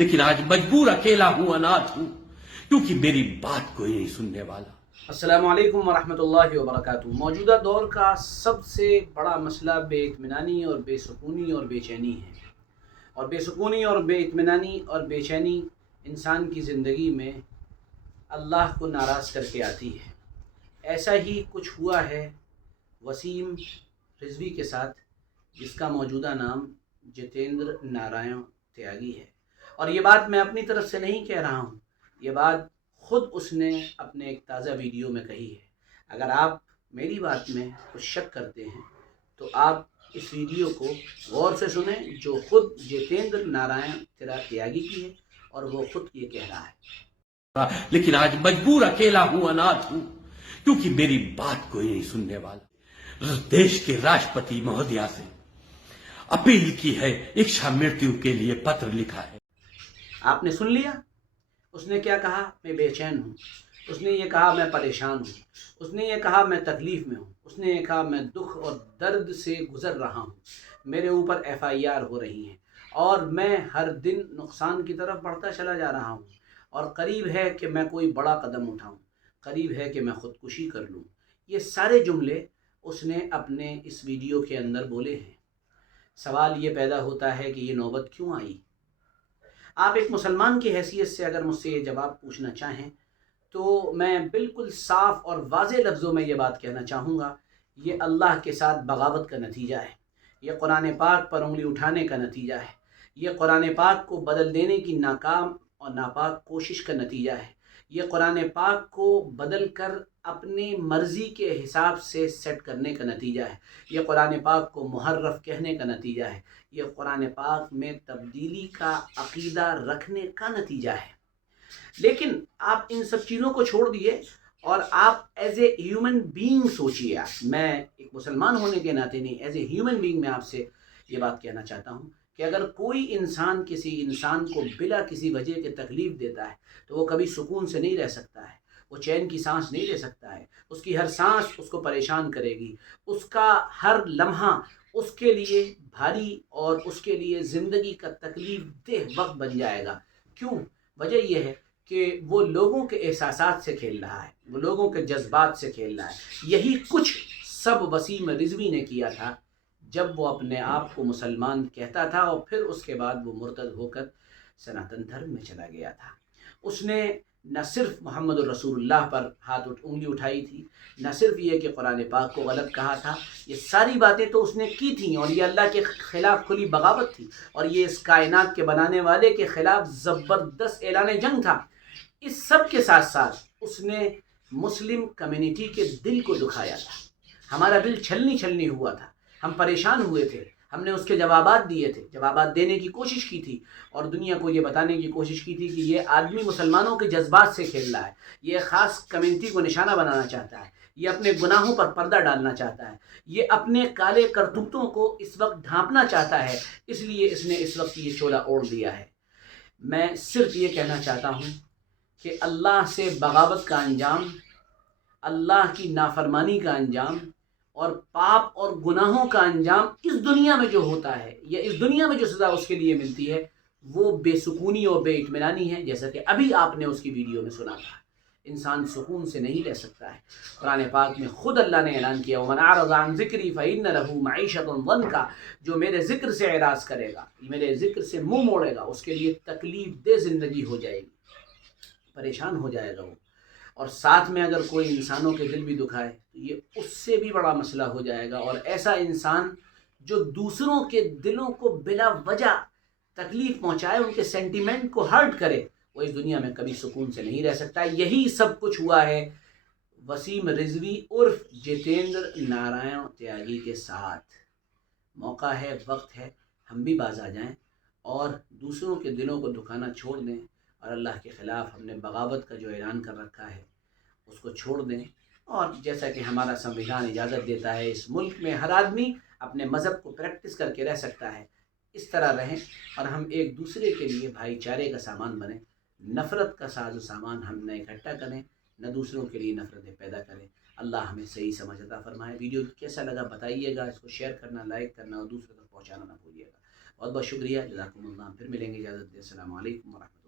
लेकिन आज मजबूर अकेला हूं, अनाथ हूं, क्योंकि मेरी बात कोई नहीं सुनने वाला। अस्सलामु अलैकुम वरहमतुल्लाहि वबरकातुहू। मौजूदा दौर का सबसे बड़ा मसला बेइत्मीनानी और बेसुकूनी और बेचैनी है। और बेसुकूनी और बेइत्मीनानी और बेचैनी इंसान की ज़िंदगी में अल्लाह को नाराज़ करके आती है। ऐसा ही कुछ हुआ है वसीम रिजवी के साथ, जिसका मौजूदा नाम जितेंद्र नारायण त्यागी है। और ये बात मैं अपनी तरफ से नहीं कह रहा हूँ, ये बात खुद उसने अपने एक ताज़ा वीडियो में कही है। अगर आप मेरी बात में कुछ शक करते हैं तो आप इस वीडियो को गौर से सुने, जो खुद जितेंद्र नारायण त्यागी की है और वो खुद ये कह रहा है। लेकिन आज मजबूर अकेला हूं, अनाथ हूं, क्योंकि मेरी बात कोई नहीं सुनने वाला। देश के राष्ट्रपति महोदया से अपील की है, इच्छा मृत्यु के लिए पत्र लिखा है। आपने सुन लिया, उसने क्या कहा? मैं बेचैन हूँ। उसने ये कहा मैं परेशान हूँ। उसने ये कहा मैं तकलीफ़ में हूँ। उसने ये कहा मैं दुख और दर्द से गुज़र रहा हूँ। मेरे ऊपर FIR हो रही हैं और मैं हर दिन नुकसान की तरफ बढ़ता चला जा रहा हूँ और करीब है कि मैं कोई बड़ा कदम उठाऊँ, करीब है कि मैं ख़ुदकुशी कर लूँ। ये सारे जुमले उसने अपने इस वीडियो के अंदर बोले हैं। सवाल ये पैदा होता है कि ये नौबत क्यों आई? आप एक मुसलमान की हैसियत से अगर मुझसे ये जवाब पूछना चाहें तो मैं बिल्कुल साफ़ और वाज़े लफ्ज़ों में ये बात कहना चाहूँगा, ये अल्लाह के साथ बगावत का नतीजा है। ये कुरान पाक पर उंगली उठाने का नतीजा है। ये कुरान पाक को बदल देने की नाकाम और नापाक कोशिश का नतीजा है। ये कुरान पाक को बदल कर अपनी मर्ज़ी के हिसाब से सेट करने का नतीजा है। ये कुरान पाक को मुहर्रफ कहने का नतीजा है। ये कुरान पाक में तब्दीली का अक़ीदा रखने का नतीजा है। लेकिन आप इन सब चीज़ों को छोड़ दिए और आप एज ए ह्यूमन बीइंग सोचिए। मैं एक मुसलमान होने के नाते नहीं, एज ए ह्यूमन बीइंग मैं आपसे ये बात कहना चाहता हूँ कि अगर कोई इंसान किसी इंसान को बिला किसी वजह के तकलीफ़ देता है तो वो कभी सुकून से नहीं रह सकता है, वो चैन की सांस नहीं ले सकता है। उसकी हर सांस उसको परेशान करेगी, उसका हर लम्हा उसके लिए भारी और उसके लिए ज़िंदगी का तकलीफ़ देह वक्त बन जाएगा। क्यों? वजह यह है कि वो लोगों के एहसासात से खेल रहा है, वो लोगों के जज्बात से खेल रहा है। यही कुछ सब वसीम रिजवी ने किया था जब वो अपने आप को मुसलमान कहता था और फिर उसके बाद वो मुर्तद होकर सनातन धर्म में चला गया था। उसने न सिर्फ मोहम्मद रसूलुल्लाह पर उंगली उठाई थी, न सिर्फ ये कि कुरान पाक को गलत कहा था, ये सारी बातें तो उसने की थी और ये अल्लाह के ख़िलाफ़ खुली बगावत थी और ये इस कायनात के बनाने वाले के ख़िलाफ़ ज़बरदस्त ऐलान जंग था। इस सब के साथ साथ उसने मुस्लिम कम्युनिटी के दिल को दुखाया था। हमारा दिल छलनी छलनी हुआ था, हम परेशान हुए थे, हमने उसके जवाबात दिए थे, जवाबात देने की कोशिश की थी और दुनिया को ये बताने की कोशिश की थी कि ये आदमी मुसलमानों के जज्बात से खेल रहा है, ये ख़ास कम्युनिटी को निशाना बनाना चाहता है, ये अपने गुनाहों पर पर्दा डालना चाहता है, ये अपने काले करतूतों को इस वक्त ढांपना चाहता है, इसलिए इसने इस वक्त ये चोला ओढ़ लिया है। मैं सिर्फ ये कहना चाहता हूँ कि अल्लाह से बगावत का अंजाम, अल्लाह की नाफरमानी का अंजाम और पाप और गुनाहों का अंजाम इस दुनिया में जो होता है या इस दुनिया में जो सज़ा उसके लिए मिलती है वो बेसुकूनी और बेइत्मीनानी है, जैसा कि अभी आपने उसकी वीडियो में सुना था। इंसान सुकून से नहीं रह सकता है। कुरान पाक में खुद अल्लाह ने ऐलान किया, वमन अअरज़ अन ज़िक्री फ़इन्न लहू मईशतन ज़न्का, जो मेरे ज़िक्र से एराज़ करेगा, मेरे ज़िक्र से मुँह मोड़ेगा, उसके लिए तकलीफ़ दे ज़िंदगी हो जाएगी, परेशान हो जाएगा वो। और साथ में अगर कोई इंसानों के दिल भी दुखाए तो ये उससे भी बड़ा मसला हो जाएगा। और ऐसा इंसान जो दूसरों के दिलों को बिला वजह तकलीफ़ पहुँचाए, उनके सेंटिमेंट को हर्ट करे, वो इस दुनिया में कभी सुकून से नहीं रह सकता। यही सब कुछ हुआ है वसीम रिजवी उर्फ जितेंद्र नारायण त्यागी के साथ। मौका है, वक्त है, हम भी बाज आ जाएं और दूसरों के दिलों को दुखाना छोड़ दें और अल्लाह के ख़िलाफ़ हमने बगावत का जो ऐलान कर रखा है उसको छोड़ दें। और जैसा कि हमारा संविधान इजाज़त देता है, इस मुल्क में हर आदमी अपने मज़हब को प्रैक्टिस करके रह सकता है, इस तरह रहें और हम एक दूसरे के लिए भाईचारे का सामान बने। नफ़रत का साजो सामान हम न इकट्ठा करें, न दूसरों के लिए नफ़रतें पैदा करें। अल्लाह हमें सही समझ अता फ़रमाए। वीडियो कैसा लगा बताइएगा, इसको शेयर करना, लाइक करना और दूसरों तक पहुँचाना ना भूलिएगा। بہت بہت شکریہ، جزاکم اللہ. پھر ملیں گے، اجازت دیں. السلام علیکم ورحمۃ اللہ.